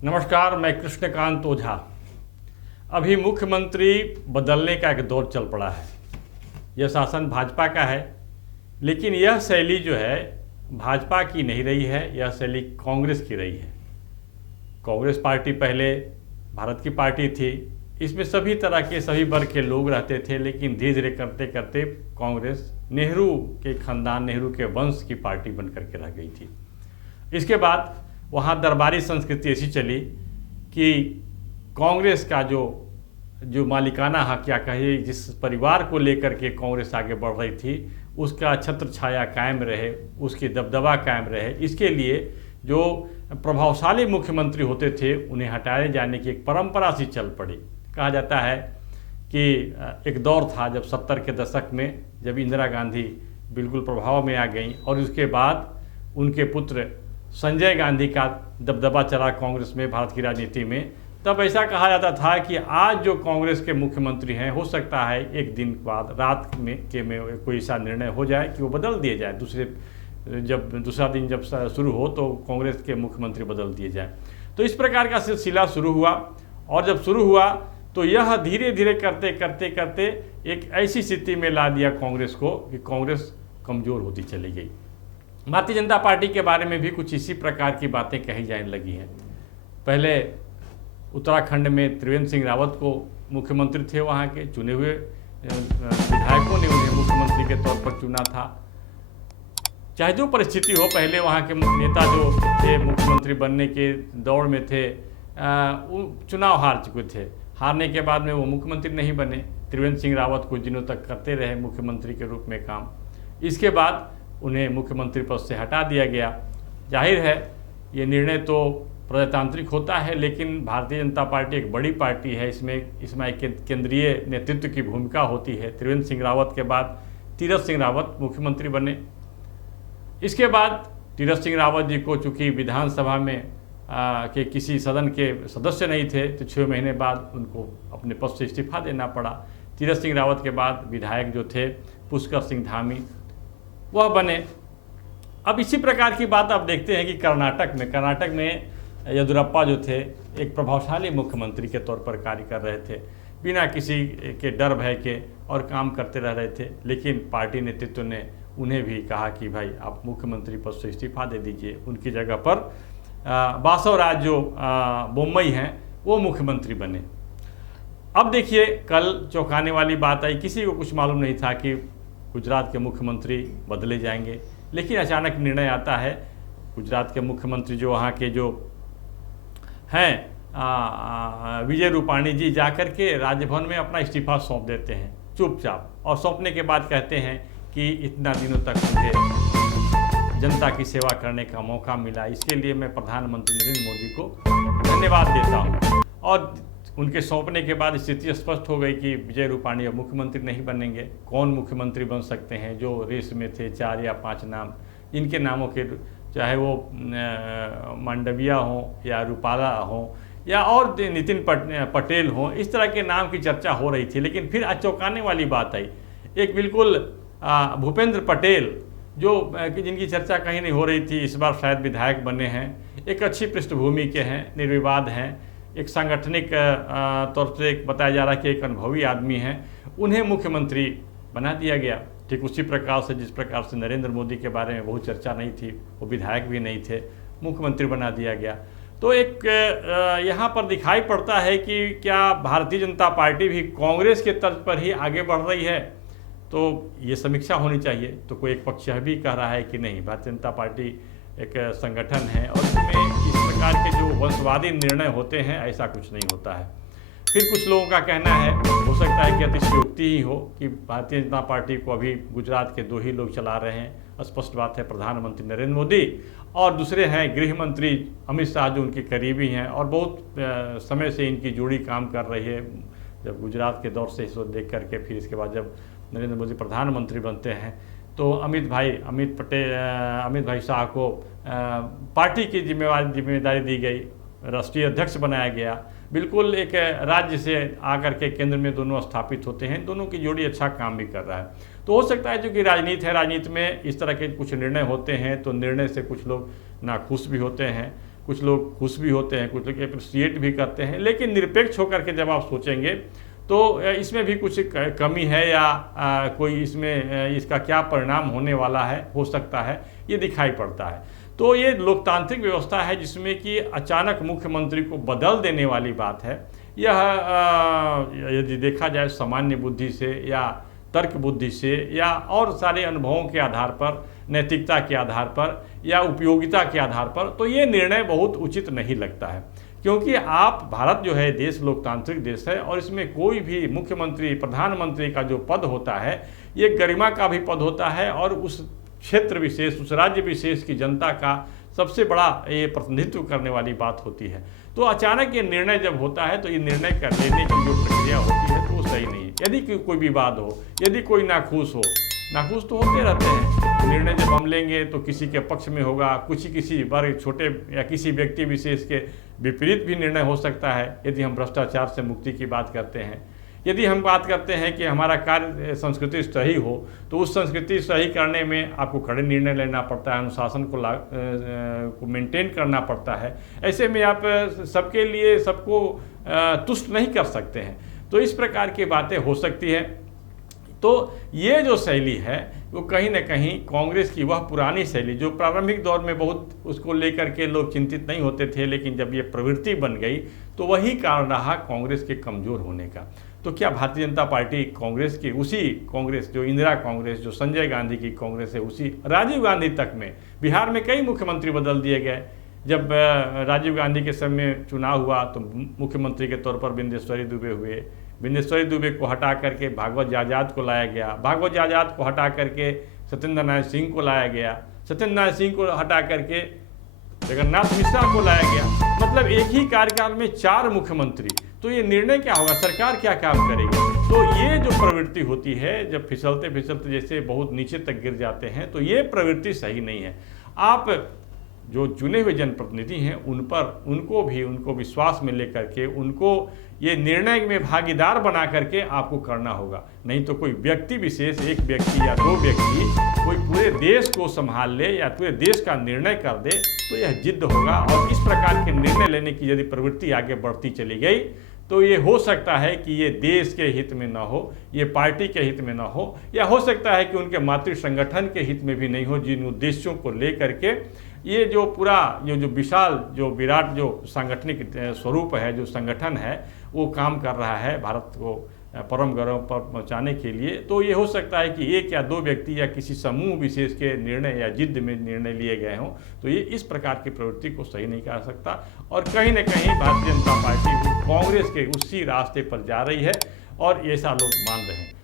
नमस्कार, मैं कृष्णकांत ओझा। अभी मुख्यमंत्री बदलने का एक दौर चल पड़ा है। यह शासन भाजपा का है, लेकिन यह शैली जो है भाजपा की नहीं रही है, यह शैली कांग्रेस की रही है। कांग्रेस पार्टी पहले भारत की पार्टी थी, इसमें सभी तरह के सभी वर्ग के लोग रहते थे, लेकिन धीरे धीरे करते करते कांग्रेस नेहरू के खानदान, नेहरू के वंश की पार्टी बन करके रह गई थी। इसके बाद वहाँ दरबारी संस्कृति ऐसी चली कि कांग्रेस का जो मालिकाना हक या कहिए जिस परिवार को लेकर के कांग्रेस आगे बढ़ रही थी, उसका छत्र छाया कायम रहे, उसकी दबदबा कायम रहे, इसके लिए जो प्रभावशाली मुख्यमंत्री होते थे उन्हें हटाए जाने की एक परंपरा सी चल पड़ी। कहा जाता है कि एक दौर था जब 70 के दशक में, जब इंदिरा गांधी बिल्कुल प्रभाव में आ गई और उसके बाद उनके पुत्र संजय गांधी का दबदबा चला कांग्रेस में, भारत की राजनीति में। तब ऐसा कहा जाता था कि आज जो कांग्रेस के मुख्यमंत्री हैं, हो सकता है एक दिन बाद रात में कोई ऐसा निर्णय हो जाए कि वो बदल दिए जाए, दूसरा दिन जब शुरू हो तो कांग्रेस के मुख्यमंत्री बदल दिए जाए। तो इस प्रकार का सिलसिला शुरू हुआ, और जब शुरू हुआ तो यह धीरे धीरे करते करते करते एक ऐसी स्थिति में ला दिया कांग्रेस को कि कांग्रेस कमज़ोर होती चली गई। भारतीय जनता पार्टी के बारे में भी कुछ इसी प्रकार की बातें कही जाने लगी हैं। पहले उत्तराखंड में त्रिवेंद्र सिंह रावत को मुख्यमंत्री थे, वहाँ के चुने हुए विधायकों ने उन्हें मुख्यमंत्री के तौर पर चुना था। चाहे जो परिस्थिति हो, पहले वहाँ के नेता जो थे मुख्यमंत्री बनने के दौड़ में थे, वो चुनाव हार चुके थे। हारने के बाद में वो मुख्यमंत्री नहीं बने। त्रिवेंद्र सिंह रावत कुछ दिनों तक करते रहे मुख्यमंत्री के रूप में काम। इसके बाद उन्हें मुख्यमंत्री पद से हटा दिया गया। जाहिर है ये निर्णय तो प्रजातांत्रिक होता है, लेकिन भारतीय जनता पार्टी एक बड़ी पार्टी है, इसमें एक केंद्रीय नेतृत्व की भूमिका होती है। त्रिवेंद्र सिंह रावत के बाद तीरथ सिंह रावत मुख्यमंत्री बने। इसके बाद तीरथ सिंह रावत जी को चूँकि विधानसभा में के किसी सदन के सदस्य नहीं थे, तो 6 महीने बाद उनको अपने पद से इस्तीफा देना पड़ा। तीरथ सिंह रावत के बाद विधायक जो थे पुष्कर सिंह धामी, वह बने। अब इसी प्रकार की बात आप देखते हैं कि कर्नाटक में येदियुरप्पा जो थे एक प्रभावशाली मुख्यमंत्री के तौर पर कार्य कर रहे थे, बिना किसी के डर भय के, और काम करते रह रहे थे। लेकिन पार्टी नेतृत्व ने उन्हें भी कहा कि भाई आप मुख्यमंत्री पद से इस्तीफा दे दीजिए। उनकी जगह पर बासवराज जो बोम्मई हैं वो मुख्यमंत्री बने। अब देखिए, कल चौंकाने वाली बात आई, किसी को कुछ मालूम नहीं था कि गुजरात के मुख्यमंत्री बदले जाएंगे, लेकिन अचानक निर्णय आता है। गुजरात के मुख्यमंत्री जो वहाँ के जो हैं विजय रूपाणी जी, जाकर के राजभवन में अपना इस्तीफा सौंप देते हैं चुपचाप, और सौंपने के बाद कहते हैं कि इतना दिनों तक मुझे जनता की सेवा करने का मौका मिला, इसके लिए मैं प्रधानमंत्री नरेंद्र मोदी को धन्यवाद देता हूँ। और उनके सौंपने के बाद स्थिति स्पष्ट हो गई कि विजय रूपाणी अब मुख्यमंत्री नहीं बनेंगे। कौन मुख्यमंत्री बन सकते हैं? जो रेस में थे 4 या 5 नाम, इनके नामों के, चाहे वो मांडविया हों या रूपाला हों या और नितिन पटेल हों, इस तरह के नाम की चर्चा हो रही थी। लेकिन फिर चौंकाने वाली बात आई, एक बिल्कुल भूपेंद्र पटेल जो जिनकी चर्चा कहीं नहीं हो रही थी, इस बार शायद विधायक बने हैं, एक अच्छी पृष्ठभूमि के हैं, निर्विवाद हैं, एक सांगठनिक तौर से बताया जा रहा है कि एक अनुभवी आदमी हैं, उन्हें मुख्यमंत्री बना दिया गया। ठीक उसी प्रकार से जिस प्रकार से नरेंद्र मोदी के बारे में बहुत चर्चा नहीं थी, वो विधायक भी नहीं थे, मुख्यमंत्री बना दिया गया। तो एक यहाँ पर दिखाई पड़ता है कि क्या भारतीय जनता पार्टी भी कांग्रेस के तर्ज पर ही आगे बढ़ रही है? तो ये समीक्षा होनी चाहिए। तो कोई एक पक्ष भी कह रहा है कि नहीं, भारतीय जनता पार्टी एक संगठन है और इसमें इस प्रकार के जो वंशवादी निर्णय होते हैं, ऐसा कुछ नहीं होता है। फिर कुछ लोगों का कहना है, हो सकता है कि अतिशयोक्ति ही हो, कि भारतीय जनता पार्टी को अभी गुजरात के 2 ही लोग चला रहे हैं। स्पष्ट बात है, प्रधानमंत्री नरेंद्र मोदी और दूसरे हैं गृह मंत्री अमित शाह, जो उनके करीबी हैं और बहुत समय से इनकी जोड़ी काम कर रही है। जब गुजरात के दौर से इसको देख करके, फिर इसके बाद जब नरेंद्र मोदी प्रधानमंत्री बनते हैं तो अमित भाई शाह को पार्टी की जिम्मेदारी दी गई, राष्ट्रीय अध्यक्ष बनाया गया। बिल्कुल एक राज्य से आकर के केंद्र में दोनों स्थापित होते हैं, दोनों की जोड़ी अच्छा काम भी कर रहा है। तो हो सकता है, जो कि राजनीति है, राजनीति में इस तरह के कुछ निर्णय होते हैं, तो निर्णय से कुछ लोग नाखुश भी होते हैं, कुछ लोग खुश भी होते हैं, कुछ लोग अप्रिशिएट भी करते हैं, लेकिन निरपेक्ष होकर के जब आप सोचेंगे तो इसमें भी कुछ कमी है या कोई इसमें इसका क्या परिणाम होने वाला है, हो सकता है, ये दिखाई पड़ता है। तो ये लोकतांत्रिक व्यवस्था है जिसमें कि अचानक मुख्यमंत्री को बदल देने वाली बात है। यह यदि देखा जाए सामान्य बुद्धि से या तर्क बुद्धि से या और सारे अनुभवों के आधार पर, नैतिकता के आधार पर या उपयोगिता के आधार पर, तो ये निर्णय बहुत उचित नहीं लगता है। क्योंकि आप, भारत जो है देश लोकतांत्रिक देश है और इसमें कोई भी मुख्यमंत्री, प्रधानमंत्री का जो पद होता है ये गरिमा का भी पद होता है और उस क्षेत्र विशेष, उस राज्य विशेष की जनता का सबसे बड़ा ये प्रतिनिधित्व करने वाली बात होती है। तो अचानक ये निर्णय जब होता है तो ये निर्णय कर लेने की जो प्रक्रिया होती है तो वो सही नहीं है। यदि कोई विवाद हो, यदि कोई नाखुश हो, नाखुश तो होते रहते हैं, निर्णय जब हम लेंगे तो किसी के पक्ष में होगा, किसी वर्ग, छोटे या किसी व्यक्ति विशेष के विपरीत भी निर्णय हो सकता है। यदि हम भ्रष्टाचार से मुक्ति की बात करते हैं, यदि हम बात करते हैं कि हमारा कार्य संस्कृति सही हो, तो उस संस्कृति सही करने में आपको कड़े निर्णय लेना पड़ता है, अनुशासन को मेंटेन करना पड़ता है। ऐसे में आप सबके लिए सबको तुष्ट नहीं कर सकते हैं। तो इस प्रकार की बातें हो सकती है। तो ये जो शैली है वो कहीं ना कहीं कांग्रेस की वह पुरानी शैली, जो प्रारंभिक दौर में बहुत उसको लेकर के लोग चिंतित नहीं होते थे, लेकिन जब ये प्रवृत्ति बन गई तो वही कारण रहा कांग्रेस के कमज़ोर होने का। तो क्या भारतीय जनता पार्टी कांग्रेस की, उसी कांग्रेस जो इंदिरा कांग्रेस, जो संजय गांधी की कांग्रेस है, उसी राजीव गांधी तक में बिहार में कई मुख्यमंत्री बदल दिए गए। जब राजीव गांधी के समय चुनाव हुआ तो मुख्यमंत्री के तौर पर बिंदेश्वरी दुबे हुए, बिंदेश्वरी दुबे को हटा करके भागवत आजाद को लाया गया, भागवत आजाद को हटा करके सत्येंद्र नारायण सिंह को लाया गया, सत्येंद्र नारायण सिंह को हटा करके जगन्नाथ मिश्रा को लाया गया। मतलब एक ही कार्यकाल में 4 मुख्यमंत्री। तो ये निर्णय क्या होगा, सरकार क्या काम करेगी? तो ये जो प्रवृत्ति होती है, जब फिसलते फिसलते जैसे बहुत नीचे तक गिर जाते हैं, तो ये प्रवृत्ति सही नहीं है। आप जो चुने हुए जनप्रतिनिधि हैं उनको विश्वास में लेकर के उनको ये निर्णय में भागीदार बना करके आपको करना होगा। नहीं तो कोई व्यक्ति विशेष, एक व्यक्ति या 2 व्यक्ति कोई पूरे देश को संभाल ले या पूरे देश का निर्णय कर दे तो यह जिद्द होगा। और इस प्रकार के निर्णय लेने की यदि प्रवृत्ति आगे बढ़ती चली गई तो ये हो सकता है कि ये देश के हित में ना हो, ये पार्टी के हित में ना हो, या हो सकता है कि उनके मातृ संगठन के हित में भी नहीं हो, जिन उद्देश्यों को लेकर के ये जो पूरा जो विशाल, जो विराट, जो सांगठनिक स्वरूप है, जो संगठन है, वो काम कर रहा है भारत को परम गौरव पर पहुंचाने के लिए। तो ये हो सकता है कि 1 या 2 व्यक्ति या किसी समूह विशेष के निर्णय या जिद्द में निर्णय लिए गए हों। तो ये इस प्रकार की प्रवृत्ति को सही नहीं कर सकता और कहीं ना कहीं भारतीय जनता पार्टी कांग्रेस के उसी रास्ते पर जा रही है और ऐसा लोग मान रहे हैं।